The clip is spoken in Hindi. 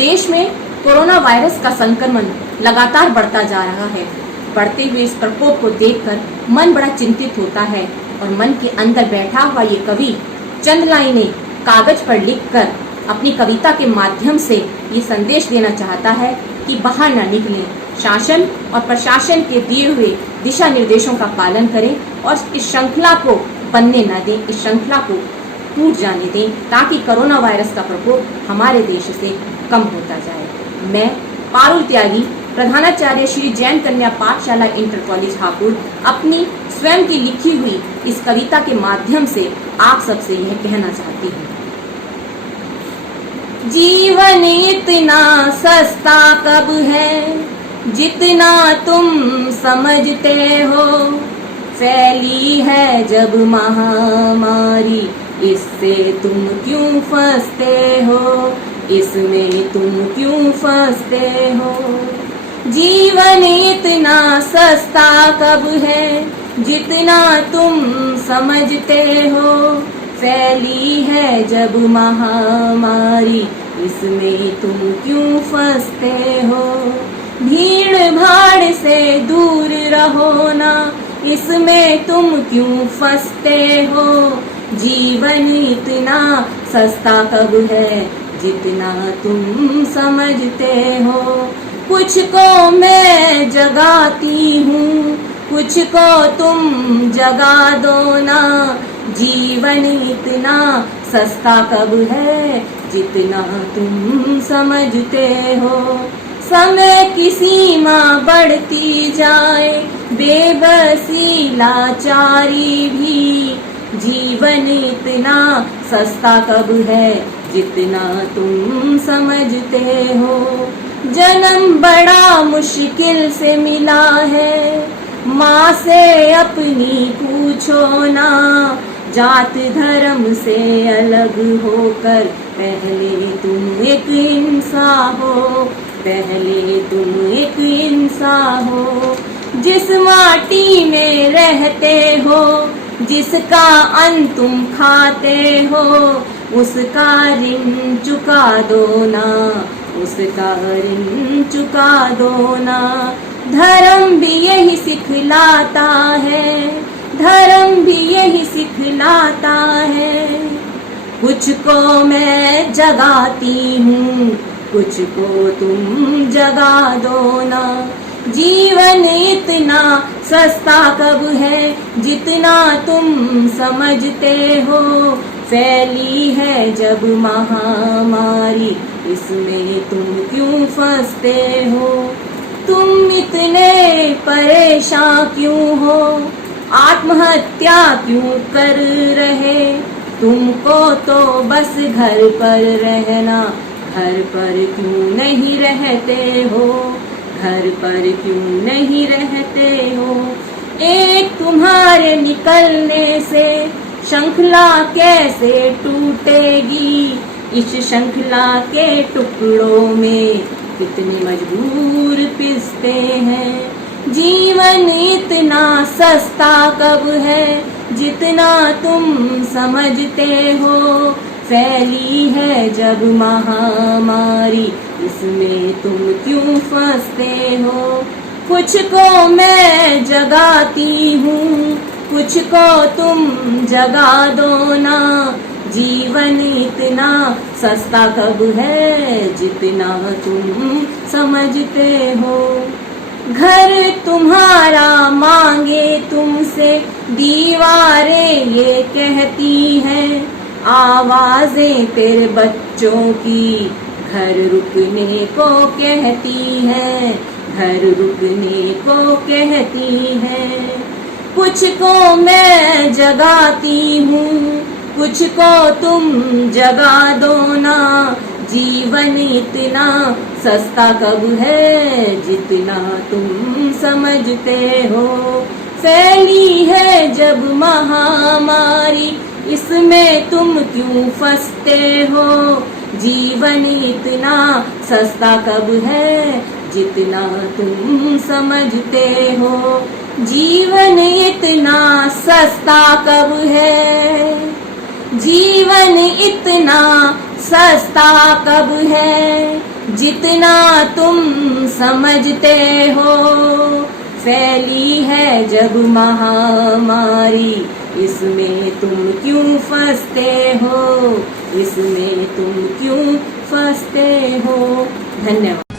देश में कोरोना वायरस का संक्रमण लगातार बढ़ता जा रहा है। बढ़ते हुए इस प्रकोप को देखकर मन बड़ा चिंतित होता है और मन के अंदर बैठा हुआ ये कवि चंद लाइनें कागज पर लिखकर अपनी कविता के माध्यम से ये संदेश देना चाहता है कि बाहर न निकलें, शासन और प्रशासन के दिए हुए दिशा निर्देशों का पालन करें और इस श्रृंखला को बनने न दें, इस श्रृंखला को टूट जाने दें, ताकि कोरोना वायरस का प्रकोप हमारे देश से कम होता जाए। मैं पारुल त्यागी, प्रधानाचार्य श्री जैन कन्या पाठशाला इंटर कॉलेज हापुड़, अपनी स्वयं की लिखी हुई इस कविता के माध्यम से आप सबसे यह कहना चाहती हूँ। जीवन इतना सस्ता कब है जितना तुम समझते हो, फैली है जब महामारी इससे तुम क्यों फंसते हो, इसमें तुम क्यों फंसते हो। जीवन इतना सस्ता कब है जितना तुम समझते हो, फैली है जब महामारी इसमें तुम क्यों फंसते हो। भीड़ भाड़ से दूर रहो ना, इसमें तुम क्यों फंसते हो। जीवन इतना सस्ता कब है जितना तुम समझते हो। कुछ को मैं जगाती हूँ, कुछ को तुम जगा दो ना। जीवन इतना सस्ता कब है जितना तुम समझते हो। समय की सीमा बढ़ती जाए, बेबसी लाचारी भी। जीवन इतना सस्ता कब है जितना तुम समझते हो। जन्म बड़ा मुश्किल से मिला है, माँ से अपनी पूछो ना। जात धर्म से अलग होकर पहले तुम एक इंसान हो, पहले तुम एक इंसान हो। जिस माटी में रहते हो, जिसका अन्न तुम खाते हो, उसका ऋण चुका दो ना, उसका ऋण चुका दो ना। धर्म भी यही सिखलाता है, धर्म भी यही सिखलाता है। कुछ को मैं जगाती हूँ, कुछ को तुम जगा दो ना। जीवन इतना सस्ता कब है जितना तुम समझते हो। फैली है जब महामारी इसमें तुम क्यों फंसते हो। तुम इतने परेशान क्यों हो, आत्महत्या क्यों कर रहे। तुमको तो बस घर पर रहना, घर पर क्यों नहीं रहते हो, घर पर क्यों नहीं रहते हो। एक तुम्हारे निकलने से श्रृंखला कैसे टूटेगी। इस श्रृंखला के टुकड़ों में कितने मजबूर पिसते हैं। जीवन इतना सस्ता कब है जितना तुम समझते हो। फैली है जब महामारी इसमें तुम क्यों फंसते हो। कुछ को मैं जगाती हूँ, कुछ को तुम जगा दो ना। जीवन इतना सस्ता कब है जितना तुम समझते हो। घर तुम्हारा मांगे तुमसे, दीवारें ये कहती हैं। आवाजें तेरे बच्चों की घर रुकने को कहती हैं, घर रुकने को कहती हैं। कुछ को मैं जगाती हूँ, कुछ को तुम जगा दो ना। जीवन इतना सस्ता कब है जितना तुम समझते हो। फैली है जब महामारी इसमें तुम क्यों फंसते हो। जीवन इतना सस्ता कब है जितना तुम समझते हो। जीवन इतना सस्ता कब है, जीवन इतना सस्ता कब है जितना तुम समझते हो, फैली है जब महामारी इसमें तुम क्यों फंसते हो, इसमें तुम क्यों फंसते हो। धन्यवाद।